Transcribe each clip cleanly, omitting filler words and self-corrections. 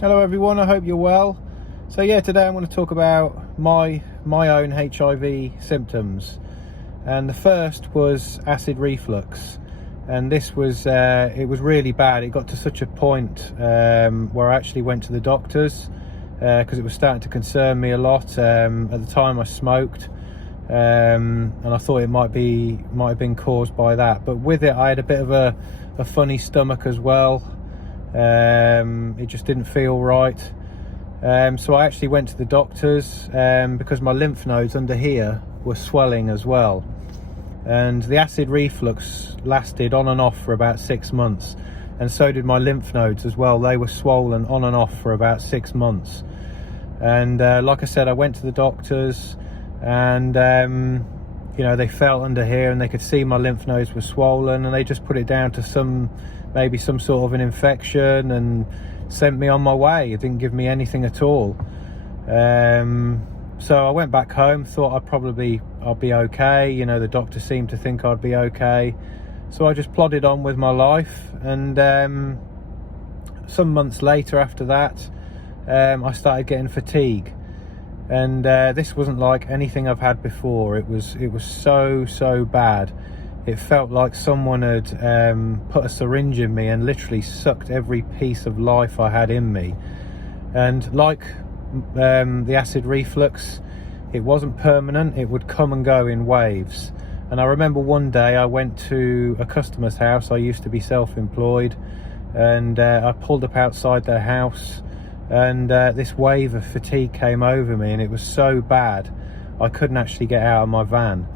Hello everyone, I hope you're well. So yeah, today I'm going to talk about my own HIV symptoms, and the first was acid reflux, and this was it was really bad. It got to such a point where I actually went to the doctors because it was starting to concern me a lot. At the time I smoked, and I thought it might have been caused by that, but with it I had a bit of a funny stomach as well. It just didn't feel right, so I actually went to the doctors because my lymph nodes under here were swelling as well, and the acid reflux lasted on and off for about 6 months, and so did my lymph nodes as well. They were swollen on and off for about 6 months, and like I said, I went to the doctors, and you know, they felt under here and they could see my lymph nodes were swollen, and they just put it down to maybe some sort of an infection and sent me on my way. It didn't give me anything at all. So I went back home, thought I'll be okay. You know, the doctor seemed to think I'd be okay. So I just plodded on with my life, and some months later after that, I started getting fatigue. And this wasn't like anything I've had before. It was so bad. It felt like someone had put a syringe in me and literally sucked every piece of life I had in me. And like the acid reflux, it wasn't permanent. It would come and go in waves. And I remember one day I went to a customer's house. I used to be self-employed, and I pulled up outside their house, and this wave of fatigue came over me, and it was so bad I couldn't actually get out of my van.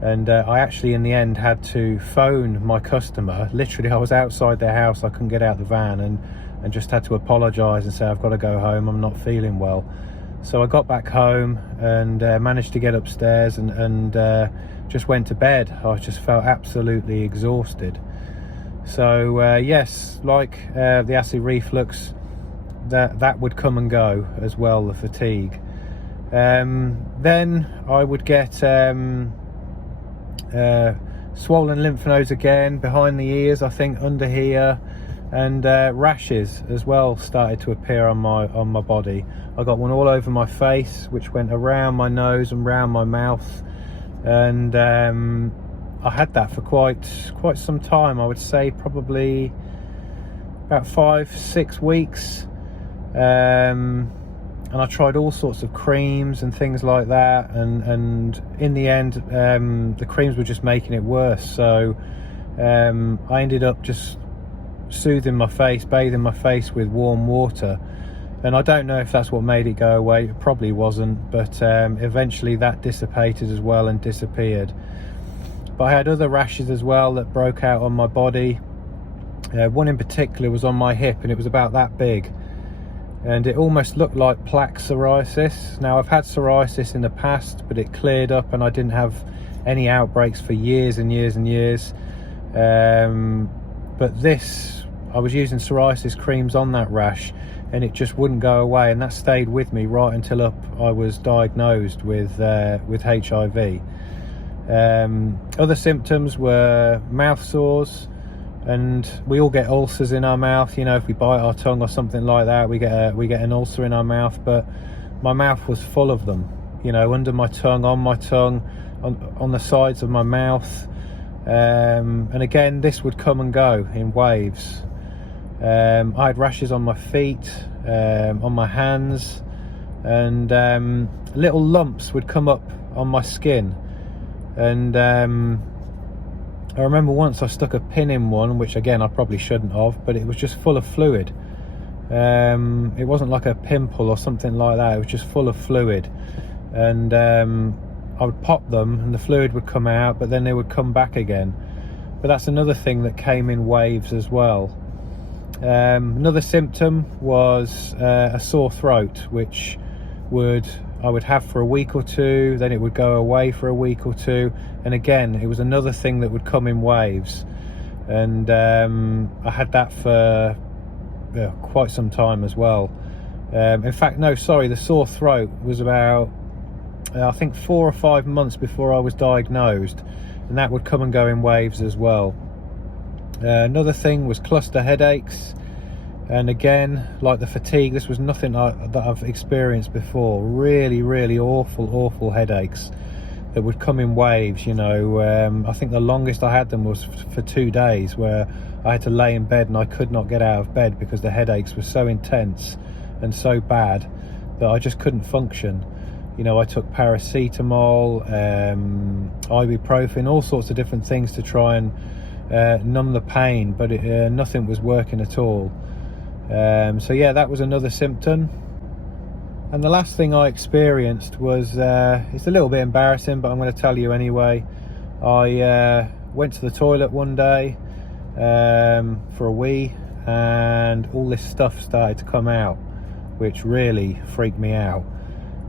And I actually in the end had to phone my customer. Literally, I was outside their house, I couldn't get out the van, and just had to apologise and say I've got to go home, I'm not feeling well. So I got back home and managed to get upstairs and just went to bed. I just felt absolutely exhausted. So yes, like the acid reflux, that would come and go as well, the fatigue. Then I would get swollen lymph nodes again behind the ears, I think under here, and rashes as well started to appear on my body. I got one all over my face, which went around my nose and round my mouth, and I had that for quite some time. I would say probably about 5-6 weeks. And I tried all sorts of creams and things like that, and in the end the creams were just making it worse. So I ended up just soothing my face, bathing my face with warm water, and I don't know if that's what made it go away. It probably wasn't, but eventually that dissipated as well and disappeared. But I had other rashes as well that broke out on my body. One in particular was on my hip, and it was about that big, and it almost looked like plaque psoriasis. Now, I've had psoriasis in the past, but it cleared up and I didn't have any outbreaks for years and years and years. But this, I was using psoriasis creams on that rash, and it just wouldn't go away, and that stayed with me right until I was diagnosed with HIV. Other symptoms were mouth sores, and we all get ulcers in our mouth. You know, if we bite our tongue or something like that, we get an ulcer in our mouth. But my mouth was full of them, you know, under my tongue, on my tongue, on the sides of my mouth. And again, this would come and go in waves. I had rashes on my feet, on my hands, and little lumps would come up on my skin. And I remember once I stuck a pin in one, which again I probably shouldn't have, but it was just full of fluid. It wasn't like a pimple or something like that, it was just full of fluid. And I would pop them and the fluid would come out, but then they would come back again. But that's another thing that came in waves as well. Another symptom was a sore throat, which I would have for a week or two, then it would go away for a week or two, and again it was another thing that would come in waves. And I had that for quite some time as well. In fact, no, sorry, the sore throat was about I think 4 or 5 months before I was diagnosed, and that would come and go in waves as well. Another thing was cluster headaches. And again, like the fatigue, this was nothing that I've experienced before. Really awful headaches that would come in waves, you know. I think the longest I had them was for 2 days, where I had to lay in bed and I could not get out of bed because the headaches were so intense and so bad that I just couldn't function. You know, I took paracetamol, ibuprofen, all sorts of different things to try and numb the pain, but nothing was working at all. So yeah, that was another symptom. And the last thing I experienced was, it's a little bit embarrassing, but I'm going to tell you anyway. I went to the toilet one day for a wee, and all this stuff started to come out, which really freaked me out.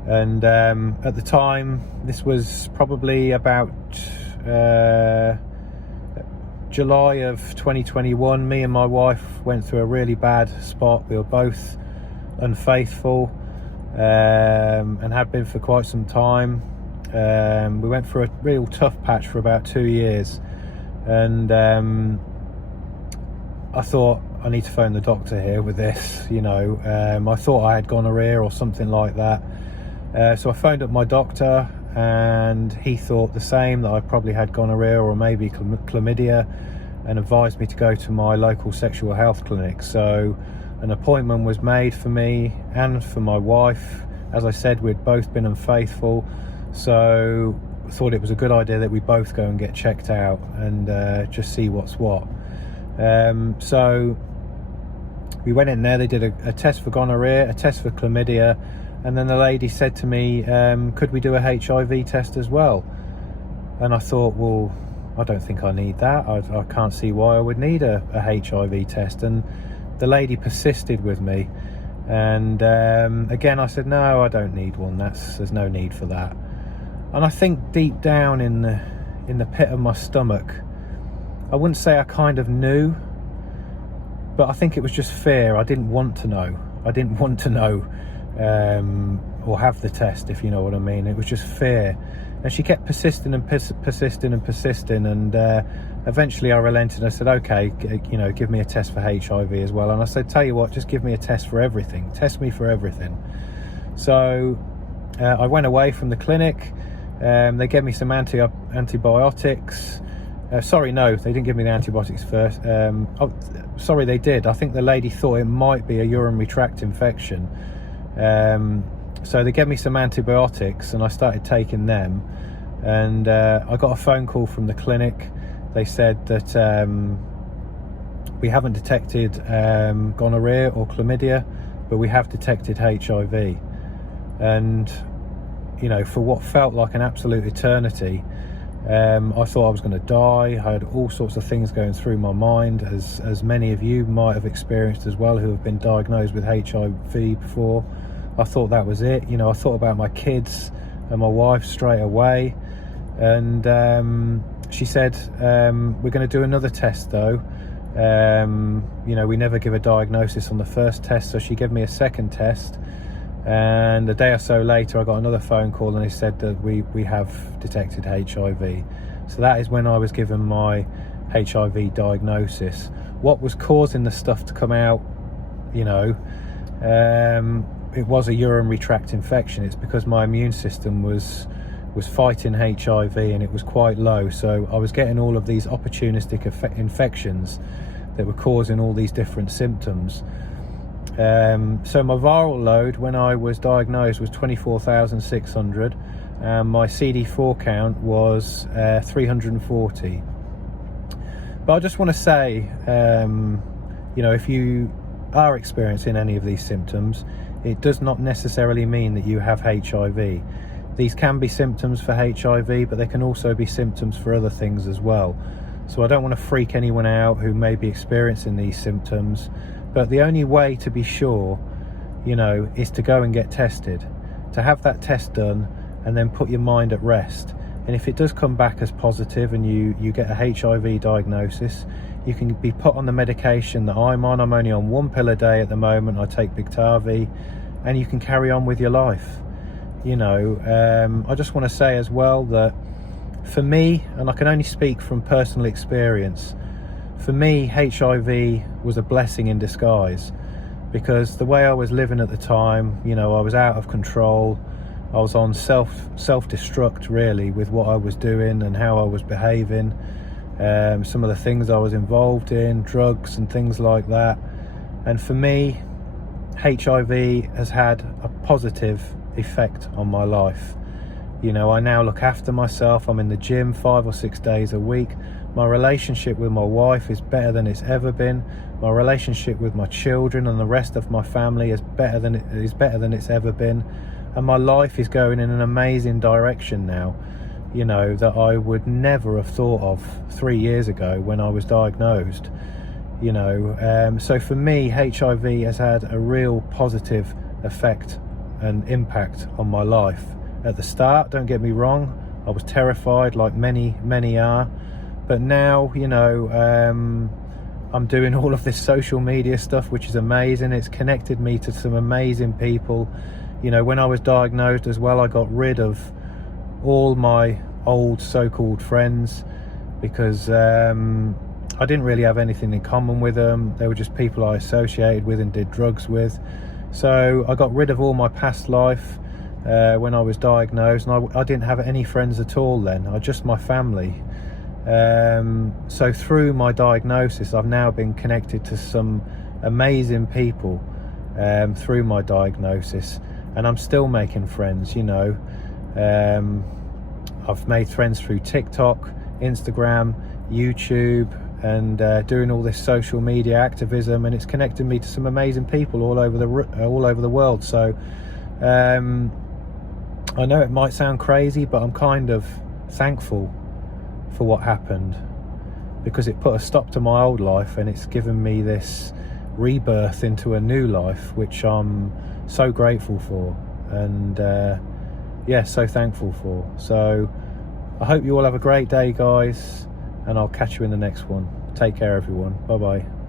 And at the time, this was probably about July of 2021, me and my wife went through a really bad spot. We were both unfaithful, and had been for quite some time. We went through a real tough patch for about 2 years, and I thought, I need to phone the doctor here with this, you know. I thought I had gonorrhea or something like that. So I phoned up my doctor, and he thought the same, that I probably had gonorrhea or maybe chlamydia, and advised me to go to my local sexual health clinic. So an appointment was made for me and for my wife. As I said, we'd both been unfaithful, so I thought it was a good idea that we both go and get checked out and just see what's what. So we went in there, they did a test for gonorrhea, a test for chlamydia, and then the lady said to me, could we do a HIV test as well? And I thought, well, I don't think I need that. I can't see why I would need a HIV test. And the lady persisted with me, and again I said, no, I don't need one. There's no need for that. And I think deep down in the pit of my stomach, I wouldn't say I kind of knew, but I think it was just fear. I didn't want to know. Or have the test, if you know what I mean. It was just fear. And she kept persisting and persisting, and eventually I relented. I said, okay, you know, give me a test for HIV as well. And I said, tell you what, just give me a test for everything. Test me for everything. So I went away from the clinic. They gave me some antibiotics. Sorry, no, they didn't give me the antibiotics first. Sorry, they did. I think the lady thought it might be a urinary tract infection. So they gave me some antibiotics, and I started taking them. And I got a phone call from the clinic. They said that we haven't detected gonorrhea or chlamydia, but we have detected HIV. And, you know, for what felt like an absolute eternity, I thought I was going to die. I had all sorts of things going through my mind, as many of you might have experienced as well, who have been diagnosed with HIV before. I thought that was it. You know, I thought about my kids and my wife straight away. And she said, we're going to do another test though. You know, we never give a diagnosis on the first test, so she gave me a second test. And a day or so later I got another phone call, and they said that we have detected HIV. So that is when I was given my HIV diagnosis. What was causing the stuff to come out, you know, it was a urinary tract infection. It's because my immune system was fighting HIV, and it was quite low. So I was getting all of these opportunistic infections that were causing all these different symptoms. So my viral load when I was diagnosed was 24,600, and my CD4 count was 340. But I just want to say, you know, if you are experiencing any of these symptoms, it does not necessarily mean that you have HIV. These can be symptoms for HIV, but they can also be symptoms for other things as well. So I don't want to freak anyone out who may be experiencing these symptoms, but the only way to be sure, you know, is to go and get tested, to have that test done, and then put your mind at rest. And if it does come back as positive and you get a HIV diagnosis, you can be put on the medication that I'm on. I'm only on 1 pill a day at the moment. I take Biktarvy, and you can carry on with your life. You know, I just want to say as well that for me, and I can only speak from personal experience, for me, HIV was a blessing in disguise. because the way I was living at the time, you know, I was out of control. I was on self-destruct really with what I was doing and how I was behaving. Some of the things I was involved in, drugs and things like that. And for me, HIV has had a positive effect on my life. You know, I now look after myself. I'm in the gym 5 or 6 days a week. My relationship with my wife is better than it's ever been. My relationship with my children and the rest of my family is better than it's ever been. And my life is going in an amazing direction now, you know, that I would never have thought of 3 years ago when I was diagnosed, you know. So for me, HIV has had a real positive effect and impact on my life. At the start, don't get me wrong, I was terrified like many are, but now, you know, I'm doing all of this social media stuff, which is amazing. It's connected me to some amazing people. You know, when I was diagnosed as well, I got rid of all my old so-called friends because I didn't really have anything in common with them. They were just people I associated with and did drugs with. So I got rid of all my past life when I was diagnosed, and I didn't have any friends at all then. I just my family. So through my diagnosis, I've now been connected to some amazing people through my diagnosis, and I'm still making friends, you know. I've made friends through TikTok, Instagram, YouTube, and doing all this social media activism, and it's connected me to some amazing people all over the world. So I know it might sound crazy, but I'm kind of thankful for what happened, because it put a stop to my old life and it's given me this rebirth into a new life, which I'm so grateful for, and yeah, so thankful for. So I hope you all have a great day, guys, and I'll catch you in the next one. Take care, everyone. Bye bye.